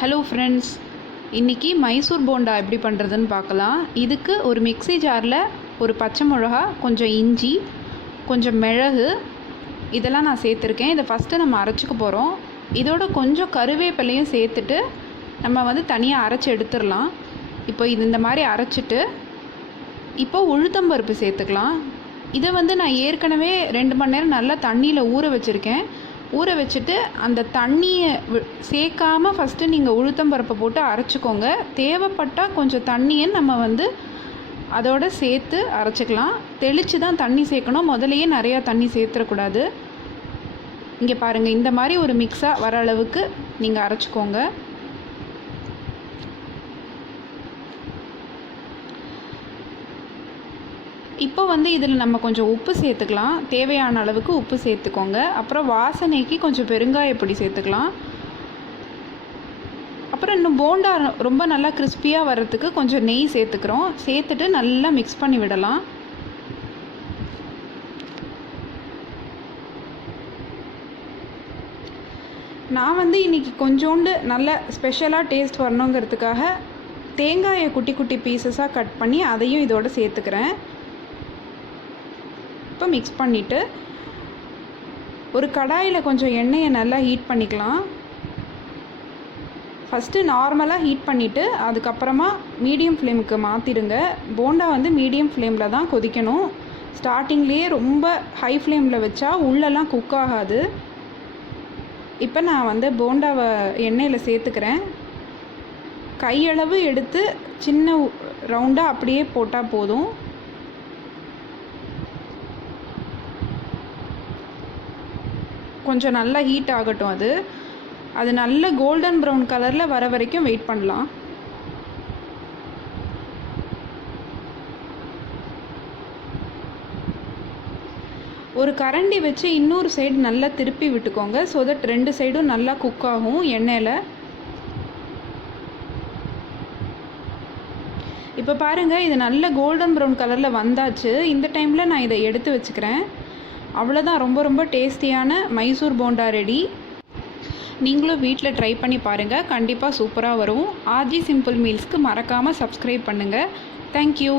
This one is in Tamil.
ஹலோ ஃப்ரெண்ட்ஸ், இன்றைக்கி மைசூர் போண்டா எப்படி பண்ணுறதுன்னு பார்க்கலாம். இதுக்கு ஒரு மிக்ஸி ஜாரில் ஒரு பச்சை மிளகா, கொஞ்சம் இஞ்சி, கொஞ்சம் மிளகு இதெல்லாம் நான் சேர்த்துருக்கேன். இதை ஃபஸ்ட்டு நம்ம அரைச்சிக்க போகிறோம். இதோட கொஞ்சம் கருவேப்பிலையும் சேர்த்துட்டு நம்ம தனியாக அரைச்சி எடுத்துடலாம். இப்போ இந்த மாதிரி அரைச்சிட்டு இப்போ உளுத்தம்பருப்பு சேர்த்துக்கலாம். இதை நான் ஏற்கனவே 2 மணி நேரம் நல்லா தண்ணியில் ஊற வச்சுருக்கேன். ஊற வச்சுட்டு அந்த தண்ணியை சேர்க்காமல் ஃபஸ்ட்டு நீங்கள் உளுத்தம்பருப்பை போட்டு அரைச்சிக்கோங்க. தேவைப்பட்டால் கொஞ்சம் தண்ணியை நம்ம அதோடு சேர்த்து அரைச்சிக்கலாம். தெளித்து தான் தண்ணி சேர்க்கணும். முதலையே நிறையா தண்ணி சேர்த்துடக்கூடாது. இங்கே பாருங்கள், இந்த மாதிரி ஒரு மிக்ஸாக வர அளவுக்கு நீங்கள் அரைச்சிக்கோங்க. இப்போ இதில் நம்ம கொஞ்சம் உப்பு சேர்த்துக்கலாம். தேவையான அளவுக்கு உப்பு சேர்த்துக்கோங்க. அப்புறம் வாசனைக்கு கொஞ்சம் பெருங்காயப்பொடி சேர்த்துக்கலாம். அப்புறம் இன்னும் போண்டா ரொம்ப நல்லா கிறிஸ்பியாக வர்றதுக்கு கொஞ்சம் நெய் சேர்த்துக்கிறோம். சேர்த்துட்டு நல்லா மிக்ஸ் பண்ணி விடலாம். நான் இன்றைக்கி கொஞ்சோண்டு நல்ல ஸ்பெஷலாக டேஸ்ட் வரணுங்கிறதுக்காக தேங்காயை குட்டி குட்டி பீசஸாக கட் பண்ணி அதையும் இதோடு சேர்த்துக்கிறேன். இப்போ மிக்ஸ் பண்ணிவிட்டு ஒரு கடாயில் கொஞ்சம் எண்ணெயை நல்லா ஹீட் பண்ணிக்கலாம். ஃபஸ்ட்டு நார்மலாக ஹீட் பண்ணிவிட்டு அதுக்கப்புறமா மீடியம் ஃப்ளேமுக்கு மாற்றிடுங்க. போண்டா மீடியம் ஃப்ளேமில் தான் கொதிக்கணும். ஸ்டார்டிங்லேயே ரொம்ப ஹை ஃப்ளேமில் வச்சா உள்ளெல்லாம் குக் ஆகாது. இப்போ நான் போண்டாவை எண்ணெயில் சேர்த்துக்கிறேன். கையளவு எடுத்து சின்ன ரவுண்டாக அப்படியே போட்டால் போதும். கொஞ்சம் நல்லா ஹீட் ஆகட்டும். அது நல்ல கோல்டன் ப்ரௌன் கலரில் வர வரைக்கும் வெயிட் பண்ணலாம். ஒரு கரண்டி வச்சு இன்னொரு சைடு நல்லா திருப்பி விட்டுக்கோங்க. ஸோ தட் 2 சைடும் நல்லா குக் ஆகும் எண்ணெயில். இப்போ பாருங்கள், இது நல்ல கோல்டன் ப்ரௌன் கலரில் வந்தாச்சு. இந்த டைமில் நான் இதை எடுத்து வச்சுக்கிறேன். அவ்வளோதான், ரொம்ப ரொம்ப டேஸ்டியான மைசூர் போண்டா ரெடி. நீங்களும் வீட்டில் ட்ரை பண்ணி பாருங்கள். கண்டிப்பாக சூப்பராக வரும். ஆர்ஜி சிம்பிள் மீல்ஸ்க்கு மறக்காமல் சப்ஸ்கிரைப் பண்ணுங்கள். தேங்க்யூ.